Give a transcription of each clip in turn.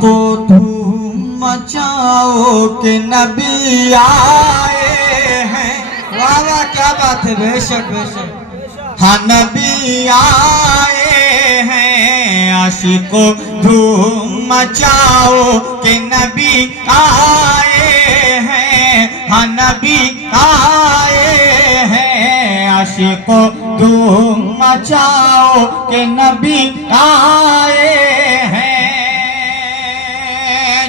کو دھوم مچاؤ کہ نبی آئے ہیں. واہ واہ کیا بات ہے. بے شک بے شک. ہاں نبی آئے ہیں. عاشقو دھوم مچاؤ کہ نبی آئے ہیں. ہاں نبی آئے ہیں. عاشقو دھوم مچاؤ کہ نبی آئے ہیں.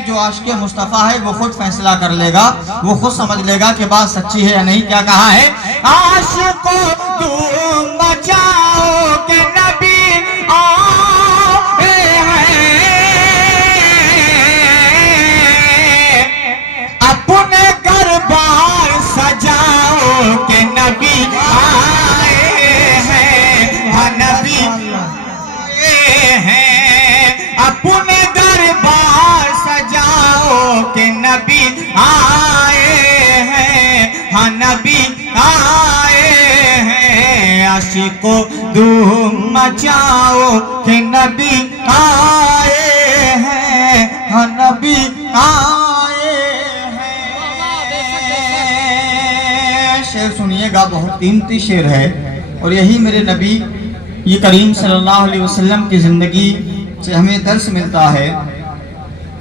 جو عاشق مصطفیٰ ہے وہ خود فیصلہ کر لے گا, وہ خود سمجھ لے گا کہ بات سچی ہے یا نہیں. کیا کہا ہے؟ عاشقو دھوم مچاؤ کہ نبی آئے ہیں. اپنے گھر بار سجاؤ کہ نبی آئے ہیں. ہاں نبی آئے ہیں. اپنے گھر بار سجاؤ کہ نبی آئے ہیں. ہاں نبی آئے ہیں. عاشقو دھوم مچاؤ کہ نبی آئے ہیں. ہاں نبی آئے ہیں. شعر سنیے گا, بہت قیمتی شعر ہے, اور یہی میرے نبی یہ کریم صلی اللہ علیہ وسلم کی زندگی سے ہمیں درس ملتا ہے,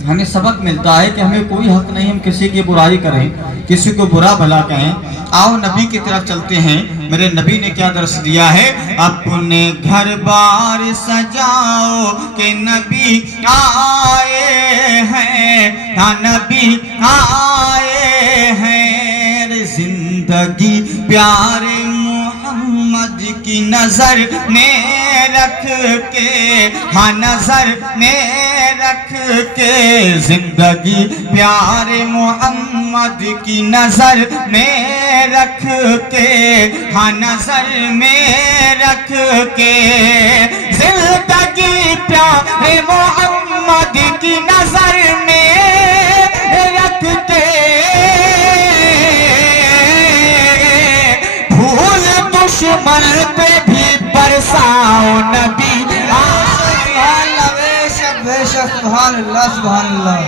ہمیں سبق ملتا ہے کہ ہمیں کوئی حق نہیں ہم کسی کی برائی کریں, کسی کو برا بھلا کہیں. آؤ نبی کی طرف چلتے ہیں. میرے نبی نے کیا درس دیا ہے؟ اپنے گھر بار سجاؤ کہ نبی آئے ہیں. ہاں نبی آئے ہیں. زندگی پیارے محمد کی نظر میں رکھ کے, ہاں نظر میں رکھ کے. زندگی پیارے محمد کی نظر میں رکھ کے, ہاں نظر میں رکھ کے. زندگی پیارے محمد کی نظر میں رکھ کے. بھول دشمن پہ بھی برساؤ نبی. سبحان اللہ سبحان اللہ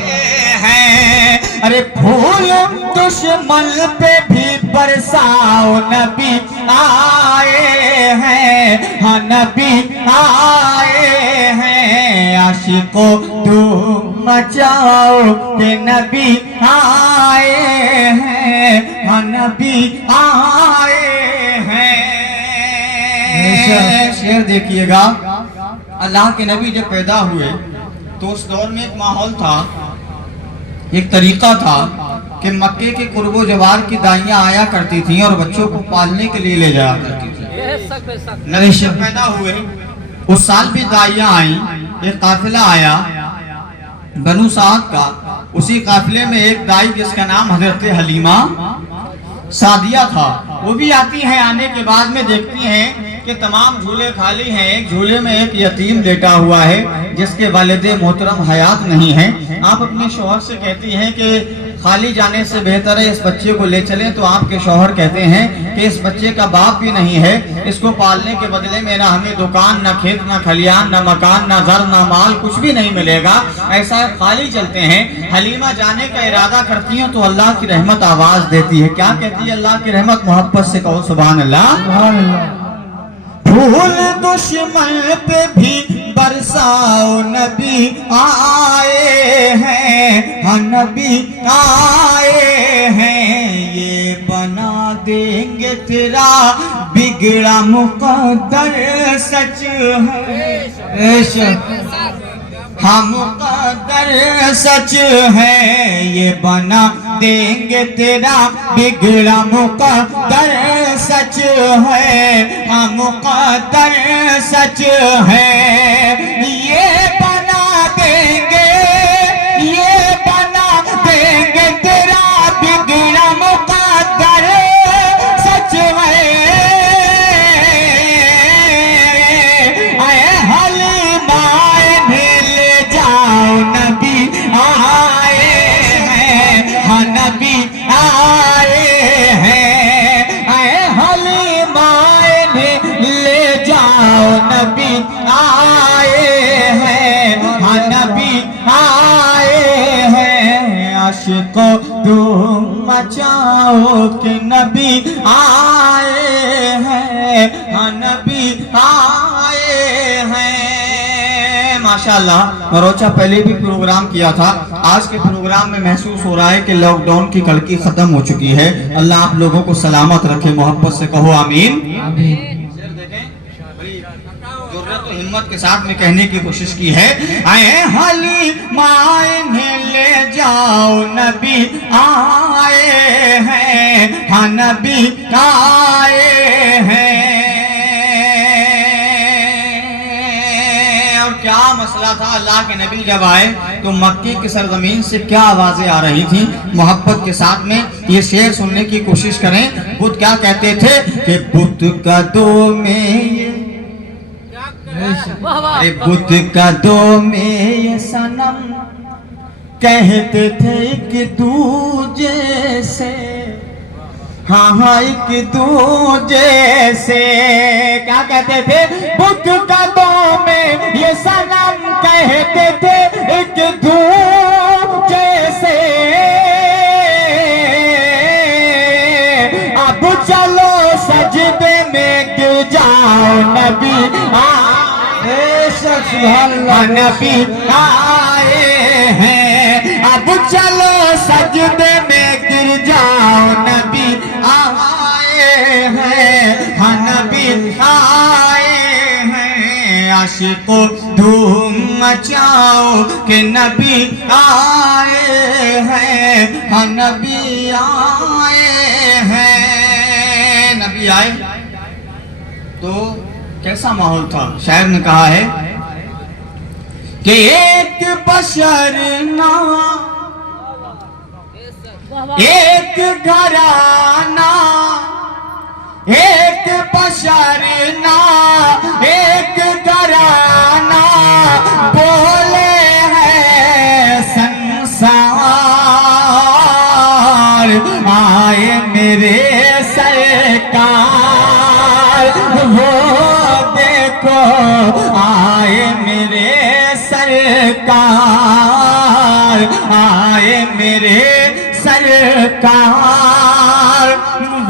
ہے. ارے پھول دشمن پہ بھی برساؤ نبی آئے ہیں. ہاں نبی آئے ہیں. عاشقو دھوم مچاؤ کہ نبی آئے ہیں. ہاں نبی آئے ہیں. شعر دیکھیے گا. اللہ کے نبی جب پیدا ہوئے تو اس دور میں ایک ماحول تھا, ایک طریقہ تھا کہ مکے کے قرب و جوار کی دائیاں آیا کرتی تھیں اور بچوں کو پالنے کے لیے لے جایا کرتی تھی. نبی جب پیدا ہوئے اس سال بھی دائیاں آئیں. ایک قافلہ آیا بنو سعد کا. اسی قافلے میں ایک دائی جس کا نام حضرت حلیمہ سعدیہ تھا, وہ بھی آتی ہیں. آنے کے بعد میں دیکھتی ہیں کہ تمام جھولے خالی ہیں. ایک جھولے میں ایک یتیم لیٹا ہوا ہے جس کے والد محترم حیات نہیں ہیں. آپ اپنے شوہر سے کہتی ہیں کہ خالی جانے سے بہتر ہے اس بچے کو لے چلیں, تو آپ کے شوہر کہتے ہیں کہ اس بچے کا باپ بھی نہیں ہے, اس کو پالنے کے بدلے میں نہ ہمیں دکان, نہ کھیت, نہ کھلیان, نہ مکان, نہ زر, نہ مال, کچھ بھی نہیں ملے گا. ایسا خالی چلتے ہیں. حلیمہ جانے کا ارادہ کرتی ہیں تو اللہ کی رحمت آواز دیتی ہے. کیا کہتی ہے اللہ کی رحمت؟ محبت سے کہو سبحان اللہ سبحان اللہ. پھول دشمن پہ بھی برساؤ نبی آئے ہیں. ہاں نبی آئے ہیں. یہ بنا دیں گے تیرا بگڑا مقدر سچ ہے. ہاں مقدر سچ ہے. یہ بنا دیں گے تیرا بگڑا مقدر سچ ہے. ہاں مقدر سچ ہے. یہ بنا دیں گے, یہ بنا دیں گے تیرا بگڑا مقدر سچ ہے. اے حلیمہ لے جاؤ نبی آئے ہیں. ہاں نبی آئے ہیں. اے حلیمہ لے جاؤ نبی آئے عشق دھوم مچاؤ کہ نبی آئے ہیں، ہاں نبی آئے ہیں۔ ماشاءاللہ میں روچہ پہلے بھی پروگرام کیا تھا، آج کے پروگرام میں محسوس ہو رہا ہے کہ لاک ڈاؤن کی کڑکی ختم ہو چکی ہے۔ اللہ آپ لوگوں کو سلامت رکھے، محبت سے کہو آمین۔ ضرورت و ہمت کے ساتھ میں کہنے کی کوشش کی ہے، اے حلیمہ انہیں لے جاؤ نبی آئے ہیں، ہاں نبی آئے ہیں۔ اور کیا مسئلہ تھا، اللہ کے نبی جب آئے تو مکی کی سرزمین سے کیا آوازیں آ رہی تھیں؟ محبت کے ساتھ میں یہ شعر سننے کی کوشش کریں۔ بت کیا کہتے تھے کہ بت قدوں میں بت قدوں میں یہ صنم کہتے تھے ایک دوجے سے، ہاں ہاں ایک دوجے سے، کیا کہتے تھے؟ بت قدوں میں یہ صنم کہتے تھے ایک دوجے سے، اب چلو سجدے میں گر جاؤ نبی نبی آئے ہیں، اب چلو سجدے میں گر جاؤ نبی آئے ہیں، ہاں نبی آئے ہیں۔ عاشقو دھوم مچاؤ کہ نبی آئے ہیں، ہاں نبی آئے ہیں۔ نبی آئے تو کیسا ماحول تھا؟ شاعر نے کہا ہے کہ ایک بشر نہ، ایک گھرانہ، ایک بشر نہ ایک گھرانہ، بولے ہیں سنسار، آئے میرے سرکار، وہ دیکھو آئے میرے سرکار، آئے میرے سرکار،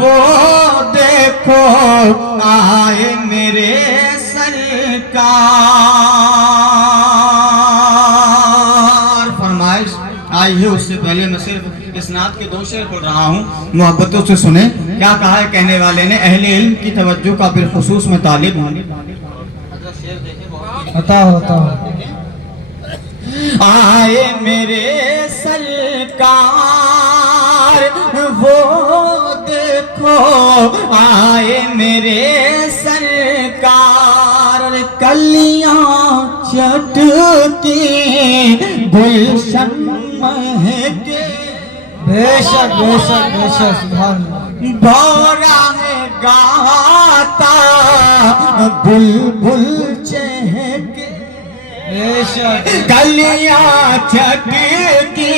وہ دیکھو آئے میرے سرکار۔ فرمائش آئی ہے، اس سے پہلے میں صرف اسناد کے 2 شعر پڑھ رہا ہوں، محبتوں سے سنیں کیا کہا ہے کہنے والے نے۔ اہل علم کی توجہ کا بالخصوص میں طالب ہوں۔ آئے میرے سرکار، وہ دیکھو آئے میرے سرکار، کلیاں چٹکی گلشن مہکے، بے شک بے شک بے شک سبحان اللہ، بھورا ہے گاتا بلبل چہکے، کلیاں چٹکی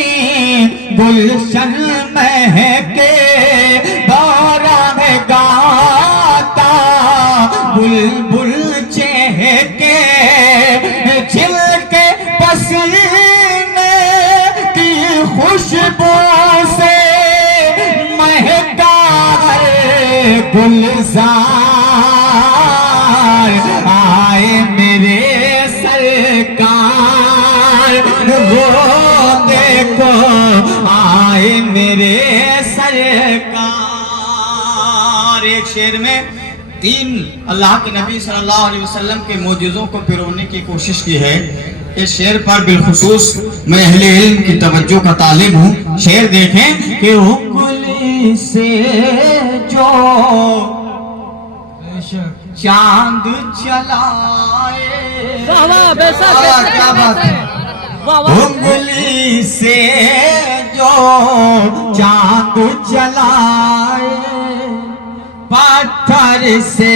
گلشن مہکے، بھورا ہے گاتا بلبل چہکے، جل کے پسینے کی خوشبو سے مہکا ہے گلزار، آئے میرے سرکار، وہ دیکھو آئے میرے سرکار۔ ایک شعر میں 3 اللہ کے نبی صلی اللہ علیہ وسلم کے معجزوں کو پرونے کی کوشش کی ہے۔ اس شعر پر بالخصوص میں اہل علم کی توجہ کا طالب ہوں۔ شعر دیکھیں کہ انگلی سے جو چاند چلائے، کیا بات ہے، انگلی سے جو چاند چلائے، پتھر سے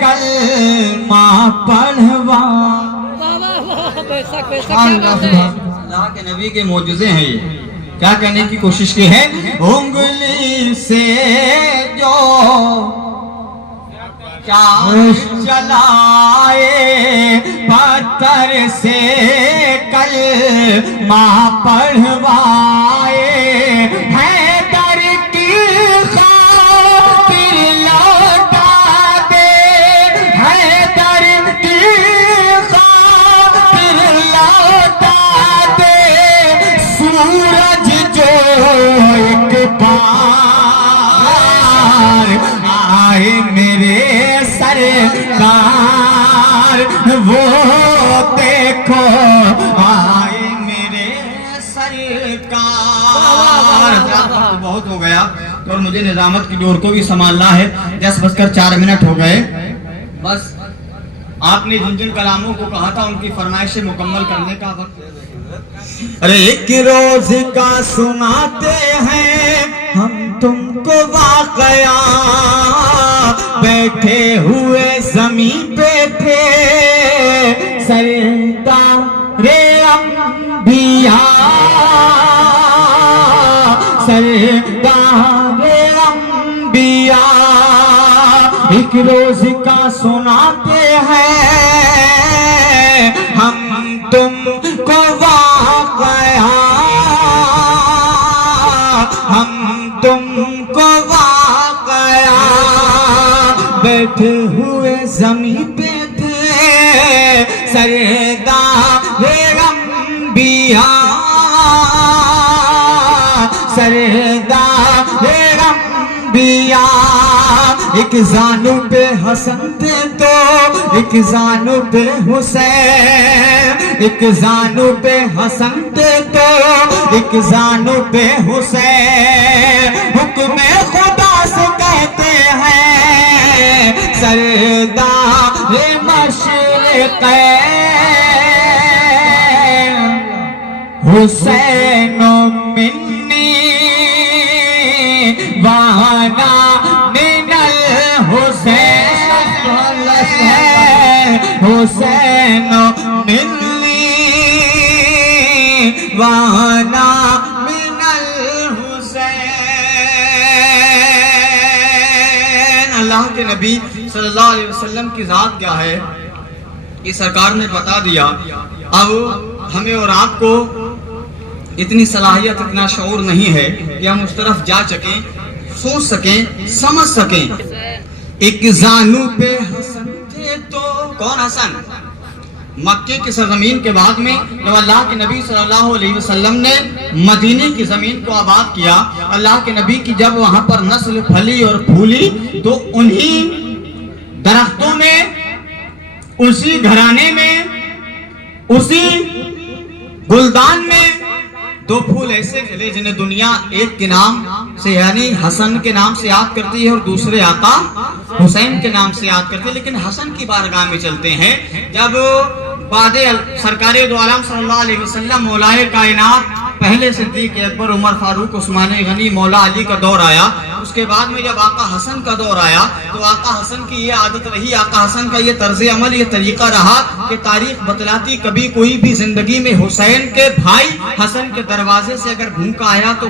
کلمہ پڑھوا، اللہ کے نبی کے معجزے ہیں یہ۔ کیا کہنے کی کوشش کی ہے؟ انگلی سے جو چاند چلائے، پتھر سے کلمہ پڑھوائے، آئے میرے سرکار وہ دیکھو آئے میرے سرکار. بہت ہو گیا اور مجھے نظامت کی ڈور کو بھی سنبھالنا ہے. 10:04 ہو گئے. بس آپ نے جن جن کلاموں کو کہا تھا ان کی فرمائشیں مکمل کرنے کا وقت. ارے ایک روز کا سناتے ہیں ہم تم کو واقعہ, بیٹھے ہوئے زمین پہ تھے سردار انبیاء, سردار انبیاء. ایک روز کا سناتے ہیں ہم تم کو واقعہ, ہم تم کو واقعہ, بیٹھے ہوئے زمین پہ تھے سردار انبیاء, سردار انبیاء. ایک زانو پہ حسن تھے تو ایک زانو پہ حسین, ایک زانو پہ حسن تھے تو ایک زانو پہ حسین. حکم خدا سے کہتے ہیں سردار مشرقین, حسین منی وانا من الحسین, حسین منی وانا من الحسین. اللہ کے نبی صلی اللہ علیہ وسلم کی ذات کیا ہے یہ سرکار نے بتا دیا. اب ہمیں اور آپ کو اتنی صلاحیت اتنا شعور نہیں ہے کہ ہم اس طرف جا سکیں, سوچ سکیں, سمجھ سکیں. ایک زانو پہ حسن تھے تو کون حسن؟ مکے کی سرزمین کے بعد میں جب اللہ کے نبی صلی اللہ علیہ وسلم نے مدینے کی زمین کو آباد کیا, اللہ کے نبی کی جب وہاں پر نسل پھلی اور پھولی تو انہی درختوں میں, اسی گھرانے میں, اسی گلدان میں دو پھول ایسے کھلے جنہیں دنیا ایک کے نام سے یعنی حسن کے نام سے یاد کرتی ہے اور دوسرے آقا حسین کے نام سے یاد کرتے ہیں. لیکن حسن کی بارگاہ میں چلتے ہیں جب بعد سرکار دو عالم صلی اللہ علیہ وسلم مولائے کائنات پہلے صدیق اکبر عمر فاروق عثمان غنی مولا علی کا دور آیا. اس کے بعد میں جب آقا حسن کا دور آیا تو آقا حسن کی یہ عادت رہی, آقا حسن کا یہ طرز عمل, یہ طریقہ رہا کہ تاریخ بتلاتی کبھی کوئی بھی زندگی میں حسین کے بھائی حسن کے دروازے سے اگر بھوکا آیا تو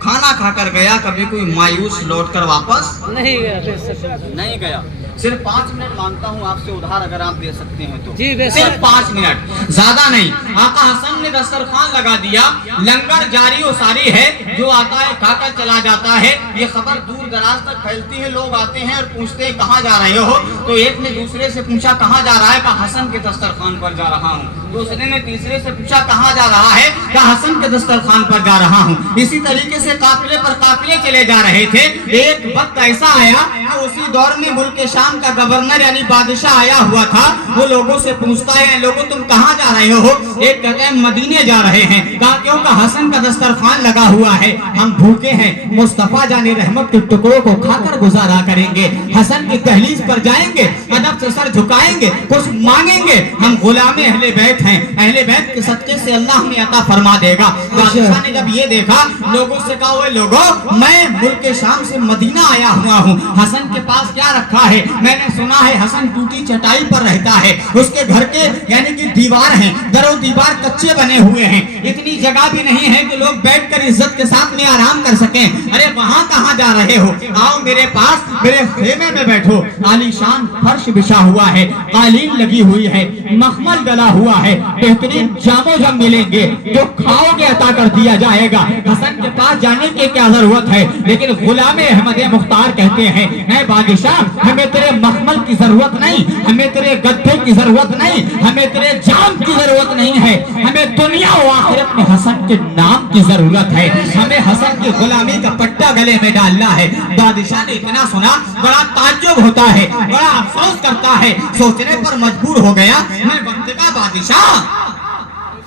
کھانا کھا کر گیا, کبھی کوئی مایوس لوٹ کر واپس نہیں گیا. صرف 5 منٹ مانگتا ہوں آپ سے ادھار اگر آپ دے سکتے ہیں تو صرف 5 منٹ, زیادہ نہیں. آقا حسن نے دسترخوان لگا دیا, لنگر جاری و ساری ہے, جو آتا ہے کھا کر چلا جاتا ہے. یہ خبر دور دراز تک پھیلتی ہے, لوگ آتے ہیں اور پوچھتے ہیں کہاں جا رہے ہو, تو ایک نے دوسرے سے پوچھا کہاں جا رہا ہے, کہا حسن کے دسترخوان پر جا رہا ہوں. دوسرے نے تیسرے سے پوچھا کہاں جا رہا ہے, کہا حسن کے دسترخوان پر جا رہا ہوں. اسی طریقے سے قافلے پر قافلے چلے جا رہے تھے. ایک وقت ایسا آیا کہ اسی دور میں ملک شام کا گورنر یعنی بادشاہ آیا ہوا تھا. وہ لوگوں سے پوچھتا ہے لوگوں تم کہاں جا رہے ہو, ایک کہتے ہیں مدینے جا رہے ہیں. کہا کیوں, کہ حسن کا دسترخوان لگا ہوا ہے, ہم بھوکے ہیں, مصطفیٰ جان رحمت کے ٹکڑوں کو کھا کر گزارا کریں گے. حسن کی دہلیز پر جائیں گے, ادب سے سر جھکائیں گے, کچھ مانگیں گے, ہم غلام اہل بیت ہیں, اہل بیت کے صدقے سے اللہ ہمیں عطا فرما دے گا. بادشاہ نے جب یہ دیکھا لوگوں سے کہا اوے لوگوں میں ملک شام سے مدینہ آیا ہوا ہوں, حسن کے پاس کیا رکھا ہے, میں نے سنا ہے حسن ٹوٹی چٹائی پر رہتا ہے, اس کے گھر کے یعنی کہ دیوار ہیں, در و دیوار کچے بنے ہوئے ہیں, اتنی جگہ بھی نہیں ہے کہ لوگ بیٹھ کر عزت کے ساتھ میں آرام کر سکیں. ارے وہاں کہاں جا رہے ہو, آؤ میرے پاس, میرے خیمے میں بیٹھو. عالی شان فرش بچھا ہوا ہے, قالین لگی ہوئی ہے, مخمل ڈلا ہوا ہے, بہترین جام و جم ملیں گے, جو کھاؤ گے عطا کر دیا جائے گا. حسن کے پاس جانے کی کیا ضرورت ہے, لیکن غلام احمد مختار کہتے ہیں اے بادشاہ ہمیں تیرے مخمل کی ضرورت نہیں, ہمیں تیرے گدھے کی ضرورت نہیں, ہمیں تیرے جام کی ضرورت نہیں ہے, ہمیں دنیا و آخرت میں حسن حسن کے نام کی ضرورت ہے, ہمیں حسن کی غلامی کا پٹا گلے میں ڈالنا ہے. بادشاہ نے اتنا سنا بڑا تعجب ہوتا ہے, بڑا افسوس کرتا ہے, سوچنے پر مجبور ہو گیا میں وقت کا بادشاہ,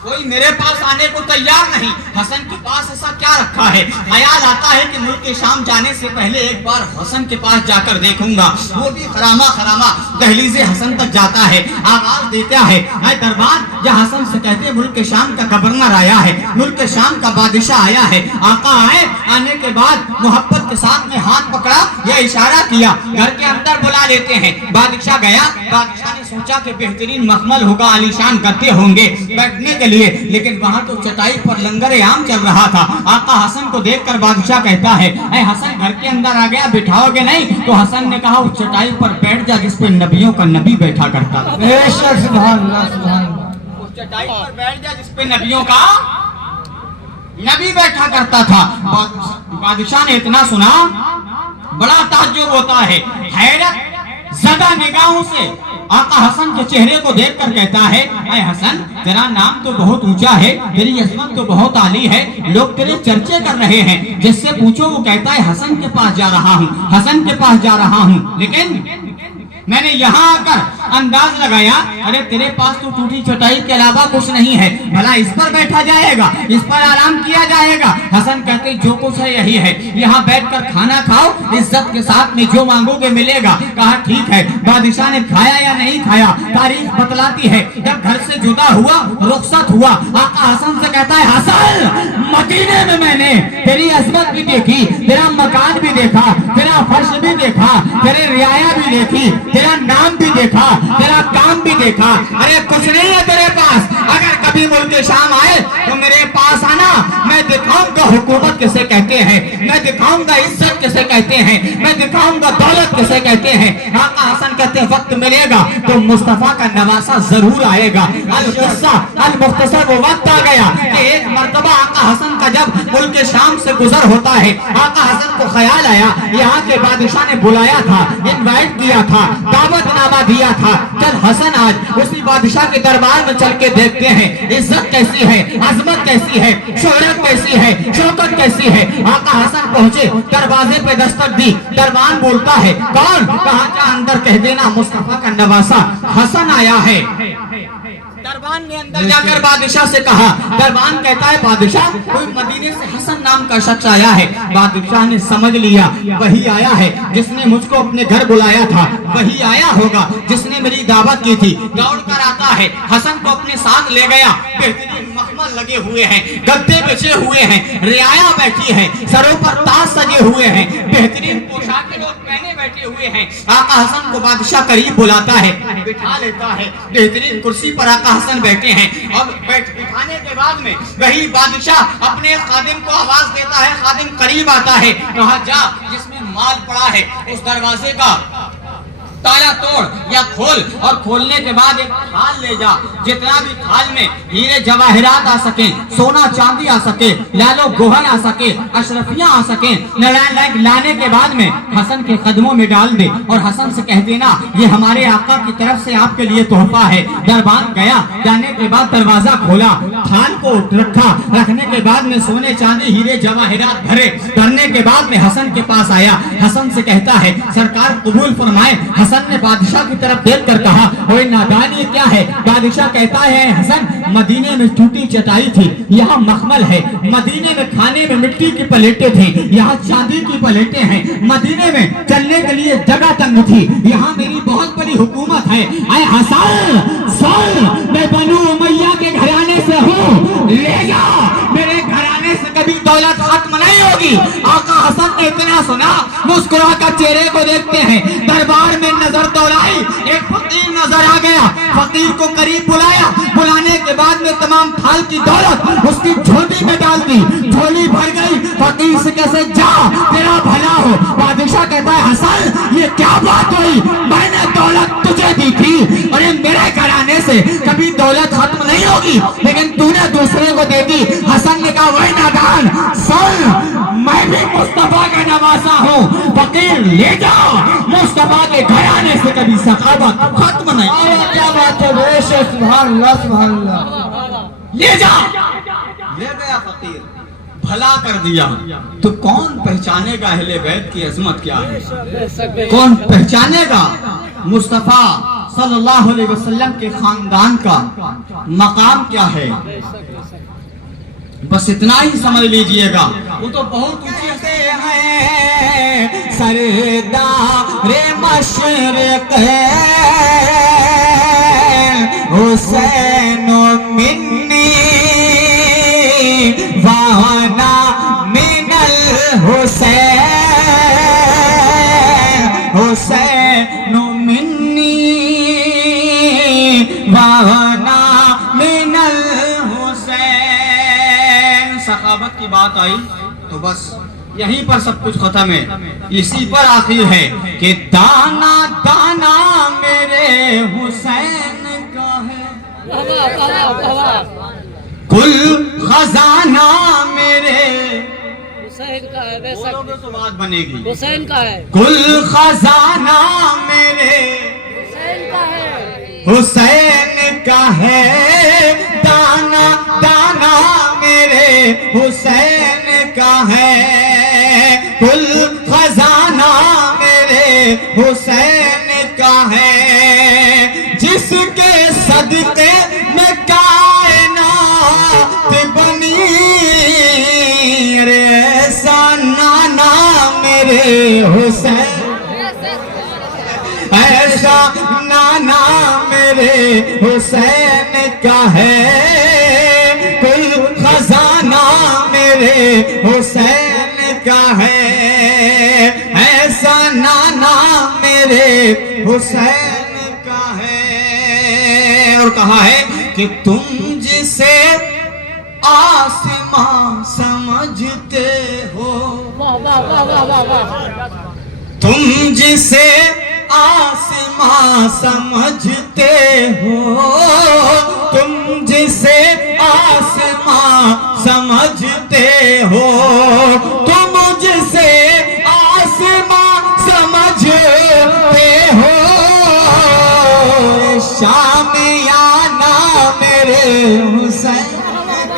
کوئی میرے پاس آنے کو تیار نہیں. حسن کے پاس ایسا کیا رکھا ہے؟ خیال آتا ہے کہ ملک شام جانے سے پہلے ایک بار حسن کے پاس جا کر دیکھوں گا. وہ بھی خرامہ خرامہ دہلیز حسن تک جاتا ہے, آواز دیتا ہے اے دربان. یا حسن سے کہتے ملک شام کا گورنر آیا ہے, ملک شام کا بادشاہ آیا ہے. آقا آئے, آنے کے بعد محبت کے ساتھ میں ہاتھ پکڑا, یہ اشارہ کیا, گھر کے اندر بلا لیتے ہیں. بادشاہ گیا. بادشاہ نے سوچا کہ بہترین مخمل ہوگا, عالیشان گدے ہوں گے بیٹھنے کے لیے, لیکن وہاں تو چٹائی پر لنگر عام چل رہا تھا. آقا حسن کو دیکھ کر بادشاہ کہتا ہے اے حسن گھر کے اندر آ گیا, بٹھاؤ گے نہیں؟ تو حسن نے کہا اس چٹائی پر بیٹھ جا جس پہ نبیوں کا نبی بیٹھا کرتا تھا. بے شک سبحان اللہ سبحان اللہ. اس چٹائی پر بیٹھ جا جس پہ نبیوں کا نبی بیٹھا کرتا تھا. بادشاہ نے اتنا سنا بڑا تعجب ہوتا ہے, حیرت زدہ نگاہوں سے آقا حسن کے چہرے کو دیکھ کر کہتا ہے اے حسن تیرا نام تو بہت اونچا ہے, تیری عظمت تو بہت عالی ہے, لوگ تیرے چرچے کر رہے ہیں, جس سے پوچھو وہ کہتا ہے حسن کے پاس جا رہا ہوں, حسن کے پاس جا رہا ہوں. لیکن میں نے یہاں آ کر انداز لگایا ارے تیرے پاس تو ٹوٹی چٹائی کے علاوہ کچھ نہیں ہے, بھلا اس پر بیٹھا جائے گا, اس پر آرام کیا جائے گا. حسن کہتے جو کچھ ہے یہی ہے, یہاں بیٹھ کر کھانا کھاؤ, عزت کے ساتھ میں جو مانگو گے ملے گا. کہا ٹھیک ہے. بادشاہ نے کھایا یا نہیں کھایا تاریخ بتلاتی ہے. جب گھر سے جدا ہوا, رخصت ہوا, آقا حسن سے کہتا ہے حسن مدینے میں نے تیری عظمت بھی دیکھی, تیرا مکان بھی دیکھا, تیرا فرش بھی دیکھا, تیرے رعایا بھی دیکھی, تیرا نام بھی دیکھا, تیرا کام بھی دیکھا. ارے کچھ نہیں ہے تیرے پاس, اگر کبھی ملک شام آئے تو میرے پاس آنا, میں دکھاؤں گا حکومت کسے کہتے ہیں, میں دکھاؤں گا عزت کسے کہتے ہیں, میں دکھاؤں گا دولت کسے کہتے ہیں. آقا حسن کہتے ہیں وقت ملے گا تو مصطفیٰ کا نواسہ ضرور آئے گا. القصہ المختصر وہ وقت آ گیا کہ ایک مرتبہ آقا حسن کا جب ملک شام سے گزر ہوتا ہے, آقا حسن کو خیال آیا یہاں کے بادشاہ نے بلایا تھا, انوائٹ کیا تھا, دعوت نامہ دیا تھا, چل حسن آج اسی بادشاہ کے دربار میں چل کے دیکھتے ہیں عزت کیسی ہے, عظمت کیسی ہے, شہرت کیسی ہے, شوکت کیسی ہے. آقا حسن پہنچے, دروازے پہ دستک دی, دربان بولتا ہے کون؟ کہا جا اندر کہہ دینا مصطفیٰ کا نواسہ حسن آیا ہے. دربان نے اندر جا کر بادشاہ سے کہا, دربان کہتا ہے بادشاہ کوئی مدینے سے حسن نام کا شخص آیا ہے. بادشاہ نے سمجھ لیا وہی آیا ہے جس نے مجھ کو اپنے گھر بلایا تھا, وہی آیا ہوگا جس نے میری دعوت کی تھی. دوڑ کر آتا ہے, حسن کو اپنے ساتھ لے گیا. بہترین مخمل لگے ہوئے ہیں, گدے بچے ہوئے ہیں, رعایا بیٹھی ہے, سروں پر تاج سجے ہوئے ہیں, بہترین پوشاک لوگ پہنے بیٹھے ہوئے ہیں. آقا حسن کو بادشاہ قریب بلاتا ہے, بٹھا لیتا ہے, بہترین کرسی پر آقا حسن بیٹھے ہیں. اور بٹھانے کے بعد میں وہی بادشاہ اپنے خادم کو آواز دیتا ہے, خادم قریب آتا ہے, کہا جا جس میں مال پڑا ہے اس دروازے کا تالا توڑ یا کھول, اور کھولنے کے بعد ایک تھال لے جا, جتنا بھی تھال میں ہیرے جواہرات آ سکیں, سونا چاندی آ سکے, لالو گوہر آ سکے, اشرفیاں آ سکیں, لانے کے بعد میں حسن کے قدموں میں ڈال دے اور حسن سے کہہ دینا یہ ہمارے آقا کی طرف سے آپ کے لیے تحفہ ہے. دربان گیا, جانے کے بعد دروازہ کھولا, تھال کو رکھا, رکھنے کے بعد میں سونے چاندی ہیرے جواہرات بھرے, بھرنے کے بعد میں حسن کے پاس آیا. حسن سے کہتا ہے سرکار قبول فرمائے. حسن نے بادشاہ کی طرف دیکھ کر کہا اوے نادان یہ کیا ہے؟ بادشاہ کہتا ہے حسن مدینے میں ٹوٹی چٹائی تھی, یہاں مخمل ہے, مدینے میں کھانے میں مٹی کی پلیٹیں تھیں, یہاں چاندی کی پلیٹیں ہیں, مدینے میں چلنے کے لیے جگہ تنگ تھی, یہاں میری بہت بڑی حکومت ہے. اے حسن سن, میں بنو امیہ کے گھرانے سے ہوں, لے جا, میرے گھرانے سے کبھی دولت ختم نہیں ہوگی. آقا حسن نے اتنا سنا, مسکرا کر چہرے کو دیکھتے ہیں, دربار میں نظر دوڑائی, ایک فقیر نظر آ گیا, فقیر کو قریب بلایا, بلانے کے بعد میں تمام تھال کی دولت اس کی جھولی میں ڈال دی, جھولی بھر گئی. فقیر سے کیسے جا تیرا بھلا ہو. بادشاہ کہتا ہے حسن یہ کیا بات ہوئی, میں نے دولت تجھے دی تھی, اور یہ میرے گھرانے سے کبھی دولت ختم نہیں ہوگی, لیکن تو نے دوسرے کو دے دی. حسن نے کہا وہی نادان سن, میں بھی مصطفیٰ کا نواسا ہوں, فقیر لے جاؤ, مصطفیٰ کے گھرانے سے کبھی سخاوت ختم نہیں. کیا بات ہے, بے شک سبحان اللہ سبحان اللہ. لے جا. لے گیا فقیر، بھلا کر دیا، تو کون پہچانے گا اہل بیت کی عظمت کیا ہے؟ کون پہچانے گا مصطفیٰ صلی اللہ علیہ وسلم کے خاندان کا مقام کیا ہے؟ بس اتنا ہی سمجھ لیجئے گا، وہ تو بہت اونچے سے ہیں سردار مشرق حسین منی وانا من الحسین حسین منی وانا من الحسین۔ صحابت کی بات آئی تو بس یہیں پر سب کچھ ختم ہے، اسی پر آخر ہے کہ دانا دانا میرے حسین کا ہے، کل خزانہ میرے حسین کا ہے، بولو گے تو بات بنے گی، حسین کا ہے، کل خزانہ میرے حسین کا ہے، حسین کا ہے، دانا دانا میرے حسین کا ہے، کل خزانہ میرے حسین کا ہے، جس کے صدقے میں کائنات بنی، رے ایسا نانا میرے حسین، ایسا نانا میرے حسین کا ہے، کل خزانہ میرے حسین کا ہے، ایسا نانا میرے حسین کا ہے۔ اور کہا ہے کہ تم جسے آسمان سمجھتے ہو، تم جسے آسمان سمجھتے ہو، تم جسے آسمان سمجھتے ہو، تم جسے آسمان سمجھتے ہو، شامیانہ میرے حسین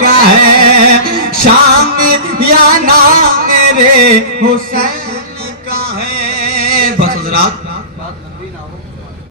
کا ہے، شامیانہ میرے حسین کا ہے۔ بس حضرات